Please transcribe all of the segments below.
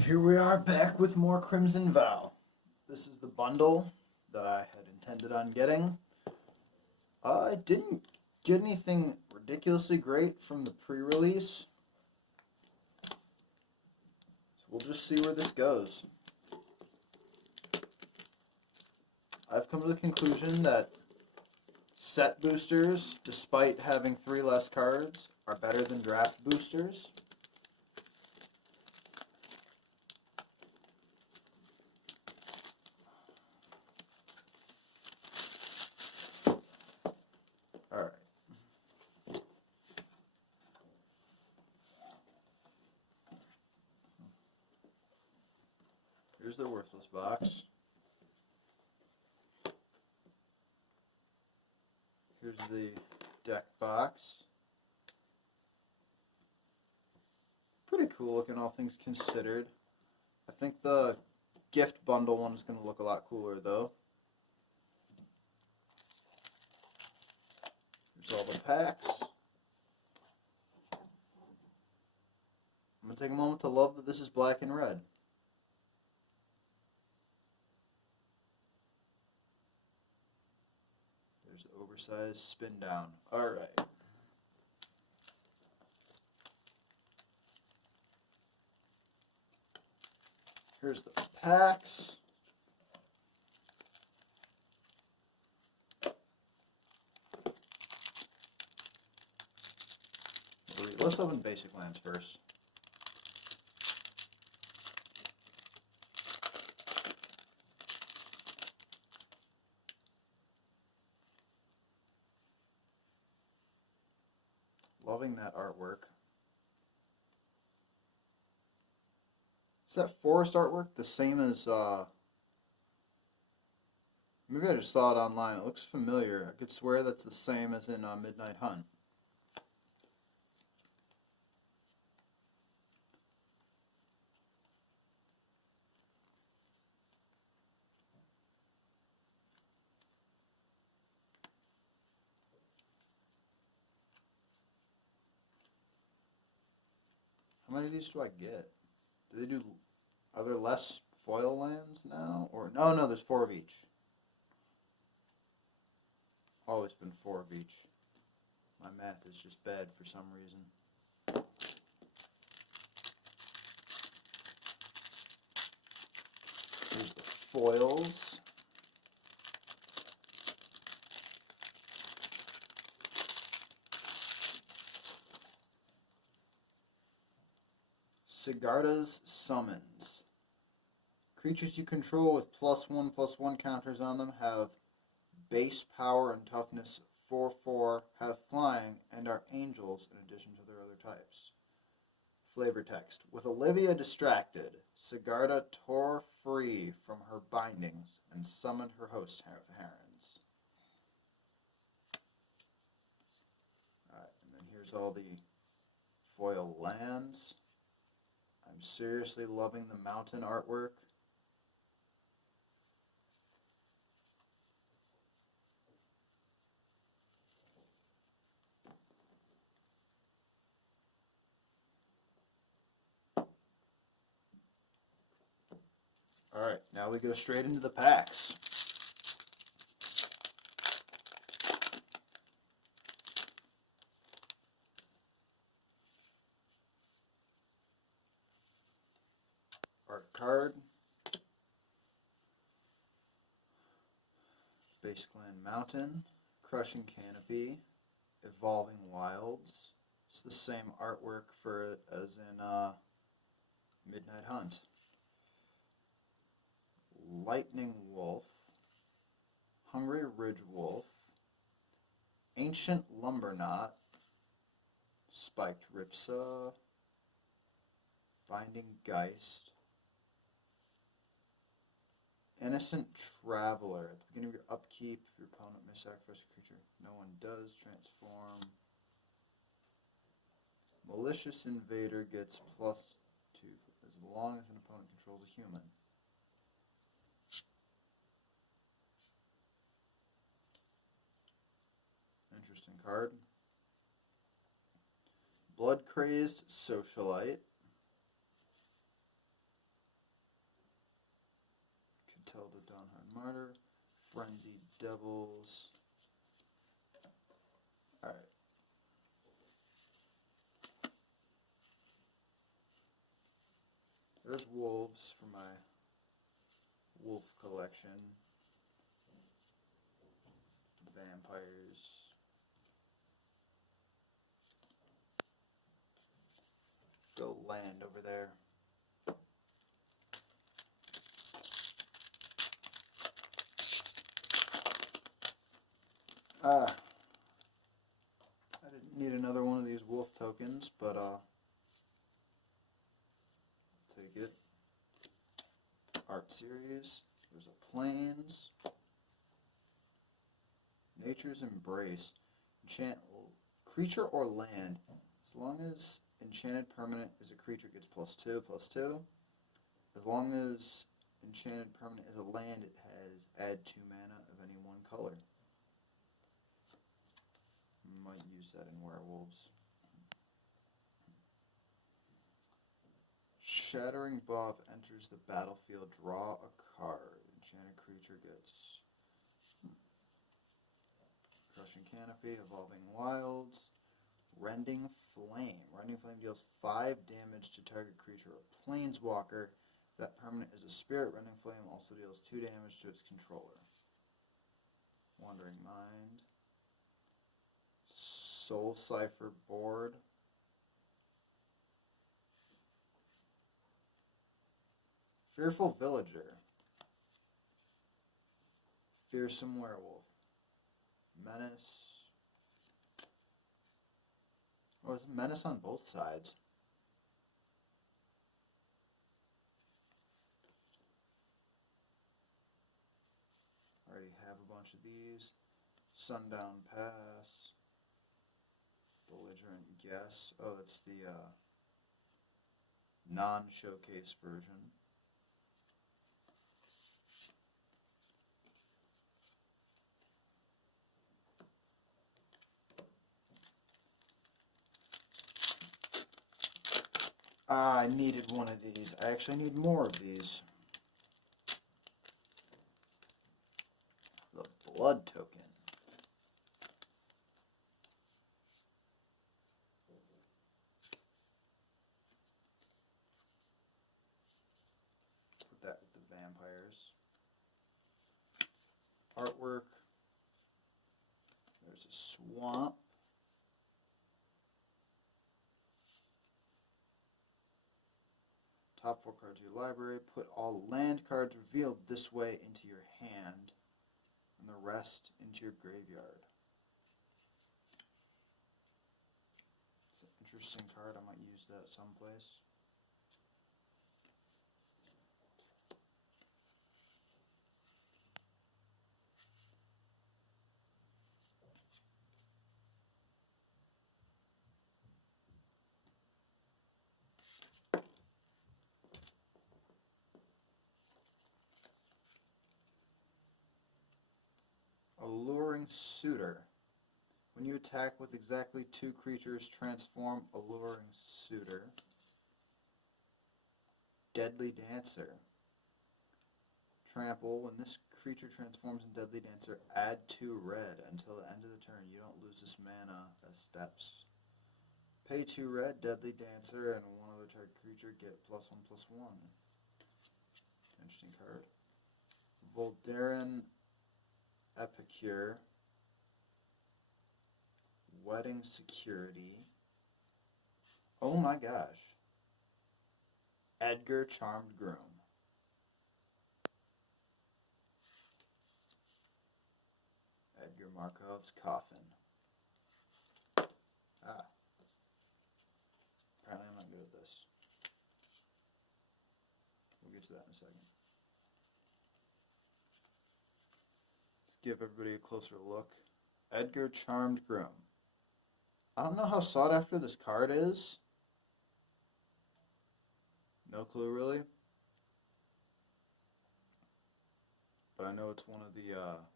Here we are back with more Crimson Vow. This is the bundle that I had intended on getting. I didn't get anything ridiculously great from the pre-release, so we'll just see where this goes. I've come to the conclusion that set boosters, despite having 3 less cards, are better than draft boosters. Alright. Here's the worthless box. Here's the deck box. Pretty cool looking, all things considered. I think the gift bundle one is going to look a lot cooler though. Here's all the packs. I'm going to take a moment to love that this is black and red. There's the oversized spin down. Alright. Here's the packs. Let's open basic lands first. Loving that artwork. Is that forest artwork the same as, maybe I just saw it online. It looks familiar. I could swear that's the same as in Midnight Hunt. How many of these do I get? Do they do, are there less foil lands now? Or, no, there's 4 of each. Always been 4 of each. My math is just bad for some reason. Here's the foils. Sigarda's Summons. Creatures you control with +1/+1 counters on them have base power and toughness 4/4, have flying, and are angels in addition to their other types. Flavor text. With Olivia distracted, Sigarda tore free from her bindings and summoned her host herons. Alright, and then here's all the foil lands. I'm seriously loving the mountain artwork. Alright, now we go straight into the packs. Art card. Basic Land Mountain. Crushing Canopy. Evolving Wilds. It's the same artwork for it as in Midnight Hunt. Lightning Wolf, Hungry Ridge Wolf, Ancient Lumberknot, Spiked Ripsaw, Binding Geist, Innocent Traveler. At the beginning of your upkeep, if your opponent may sacrifice a creature, no one does. Transform. Malicious Invader gets +2 as long as an opponent controls a human. Interesting card. Blood Crazed Socialite. Martyr, Frenzied Devils. Alright. There's wolves for my wolf collection. Vampires. Go land over there. I didn't need another one of these wolf tokens, but I'll take it. Art series. There's a Plains. Nature's Embrace. Enchant creature or land. As long as enchanted permanent is a creature, gets +2/+2. As long as enchanted permanent is a land, it has add 2 mana of any one color. Might use that in werewolves. Shattering Buff enters the battlefield. Draw a card. Enchanted creature gets Crushing Canopy, Evolving Wilds, Rending Flame. Rending Flame deals 5 damage to target creature or planeswalker. That permanent is a spirit. Rending Flame also deals 2 damage to its controller. Wandering Mind. Soul Cipher board. Fearful Villager. Fearsome Werewolf. Menace. Oh, it's Menace on both sides. Already have a bunch of these. Sundown Pass. Belligerent Guess. Oh, that's the non-showcase version. I needed one of these. I actually need more of these. The Blood Token. Put that with the vampires. Artwork. There's a swamp. Top 4 cards of your library. Put all land cards revealed this way into your hand, and the rest into your graveyard. It's an interesting card. I might use that someplace. Alluring Suitor. When you attack with exactly 2 creatures, transform Alluring Suitor. Deadly Dancer. Trample. When this creature transforms in Deadly Dancer, add 2 red. Until the end of the turn, you don't lose this mana as steps. Pay 2 red, Deadly Dancer, and one other target creature get +1/+1. Interesting card. Voldaren Epicure. Wedding Security. Oh my gosh. Edgar Charmed Groom. Edgar Markov's Coffin. Apparently I'm not good at this. We'll get to that in a second. Let's give everybody a closer look. Edgar Charmed Groom. I don't know how sought after this card is. No clue really. But I know it's one of the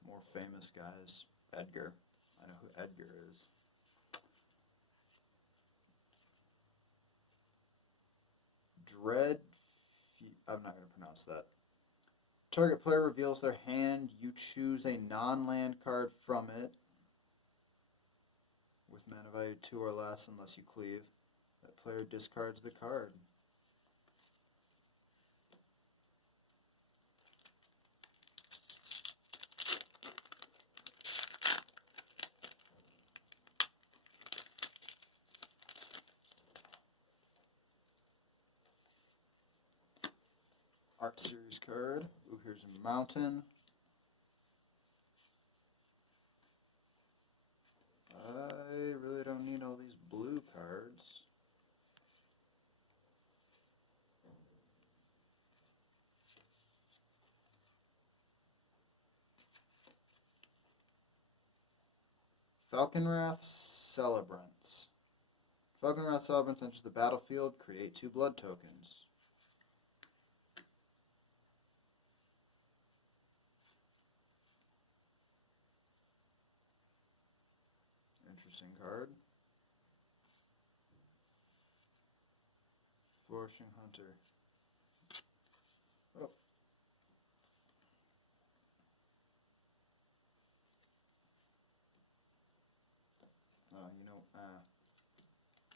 more famous guys. Edgar. I know who Edgar is. I'm not going to pronounce that. target player reveals their hand, you choose a non-land card from it with mana value 2 or less unless you cleave. That player discards the card. Art Series card. Ooh, here's a mountain. I really don't need all these blue cards. Falconwrath Celebrants. Falconwrath Celebrants enters the battlefield. Create 2 blood tokens. Interesting card. Flourishing Hunter. Oh.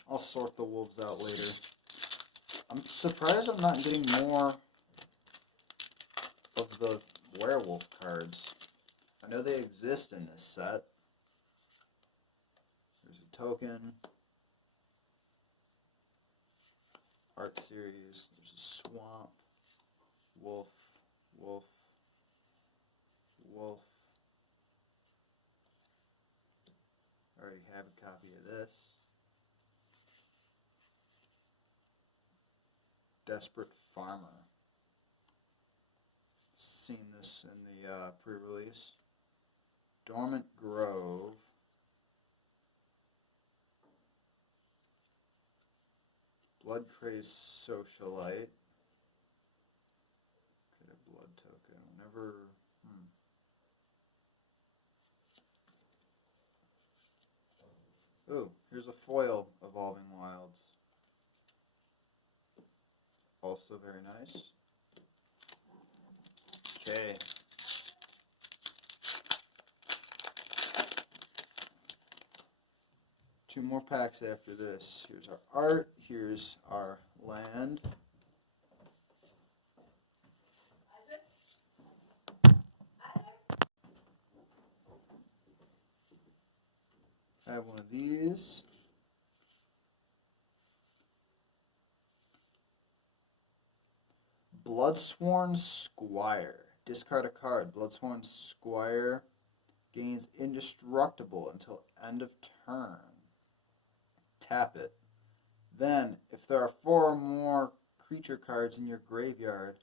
I'll sort the wolves out later. I'm surprised I'm not getting more of the werewolf cards. I know they exist in this set. There's a token. Art Series. There's a swamp. Wolf. Wolf. Wolf. I already have a copy of this. Desperate Farmer. Seen this in the pre-release. Dormant Grove. Blood Crazed Socialite. Get a blood token. Whenever. Ooh, here's a foil Evolving Wilds. Also very nice. Okay. Two more packs after this. Here's our art. Here's our land. I have one of these. Bloodsworn Squire. Discard a card. Bloodsworn Squire gains indestructible until end of turn. Tap it. Then, if there are 4 or more creature cards in your graveyard,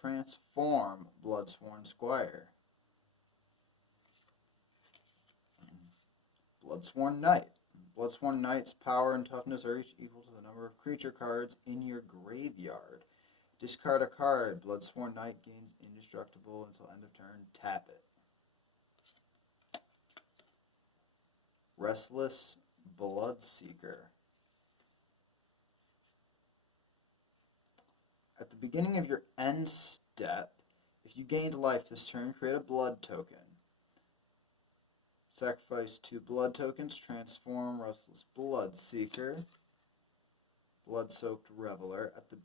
transform Bloodsworn Squire. Bloodsworn Knight. Bloodsworn Knight's power and toughness are each equal to the number of creature cards in your graveyard. Discard a card. Bloodsworn Knight gains indestructible until end of turn. Tap it. Restless Bloodseeker. At the beginning of your end step, if you gained life this turn, create a blood token. Sacrifice 2 blood tokens, transform Restless Bloodseeker. Blood-Soaked Reveler. At the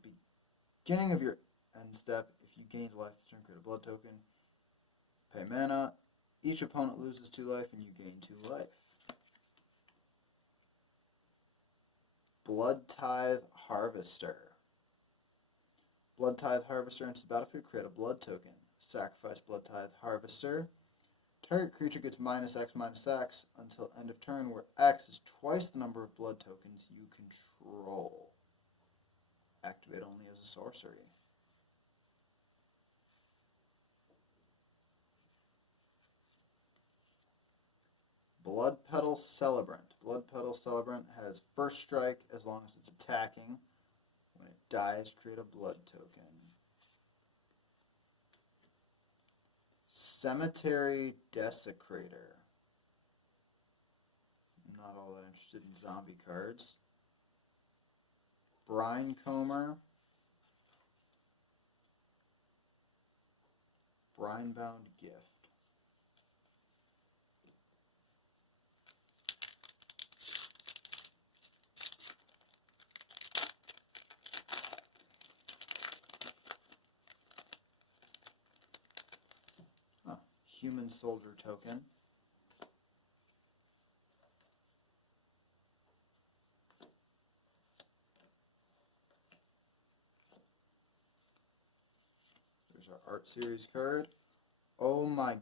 beginning of your end step, if you gained life this turn, create a blood token. Pay mana. Each opponent loses 2 life and you gain 2 life. Blood Tithe Harvester. Blood Tithe Harvester enters the battlefield, create a blood token. Sacrifice Blood Tithe Harvester. Target creature gets -X/-X until end of turn, where X is twice the number of blood tokens you control. Activate only as a sorcery. Blood Petal Celebrant. Blood Petal Celebrant has first strike as long as it's attacking. When it dies, create a blood token. Cemetery Desecrator. I'm not all that interested in zombie cards. Brine Comber. Shrine-bound gift. Human soldier token. There's our art series card. Oh my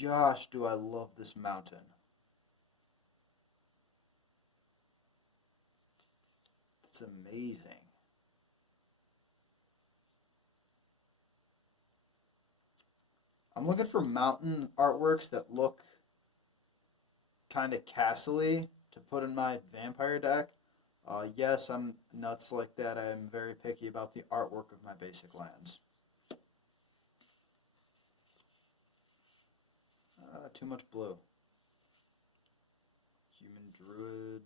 gosh, do I love this mountain. It's amazing. I'm looking for mountain artworks that look kind of castle-y to put in my vampire deck. Yes, I'm nuts like that. I am very picky about the artwork of my basic lands. Too much blue. Human druid.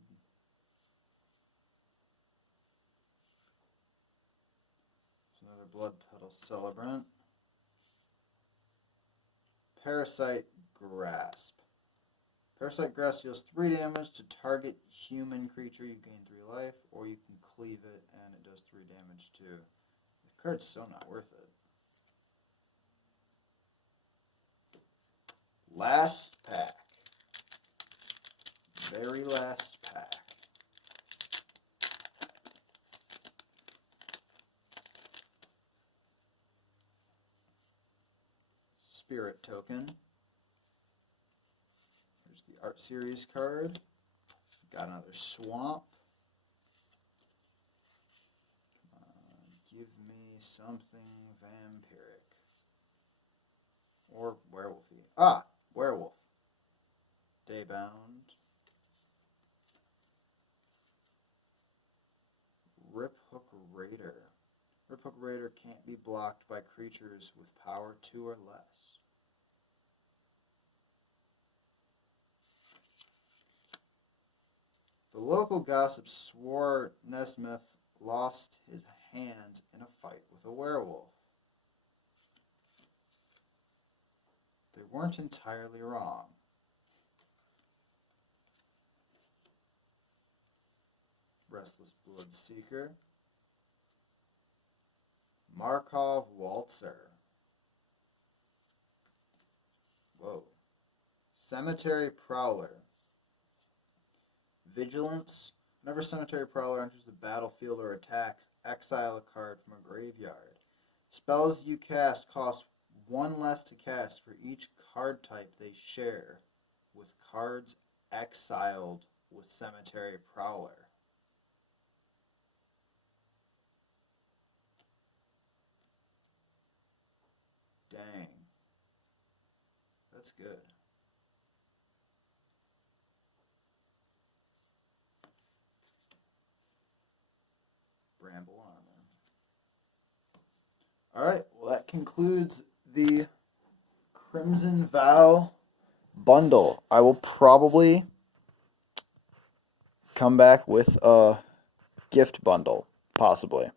Another blood petal celebrant. Parasite Grasp. Parasite Grasp deals 3 damage to target human creature. You gain 3 life, or you can cleave it and it does 3 damage too. The card's so not worth it. Last pack. Very last pack. Spirit token. Here's the art series card. Got another swamp. Come on, give me something vampiric. Or werewolfy. Ah, werewolf. Daybound. Riphook Raider. Riphook Raider can't be blocked by creatures with power 2 or less. The local gossip swore Nesmith lost his hands in a fight with a werewolf. They weren't entirely wrong. Restless Bloodseeker. Markov Waltzer. Whoa. Cemetery Prowler. Vigilance. Whenever Cemetery Prowler enters the battlefield or attacks, exile a card from a graveyard. Spells you cast cost 1 less to cast for each card type they share, with cards exiled with Cemetery Prowler. Dang. That's good. Bramble Armor. Alright, well that concludes the Crimson Vow bundle. I will probably come back with a gift bundle, possibly.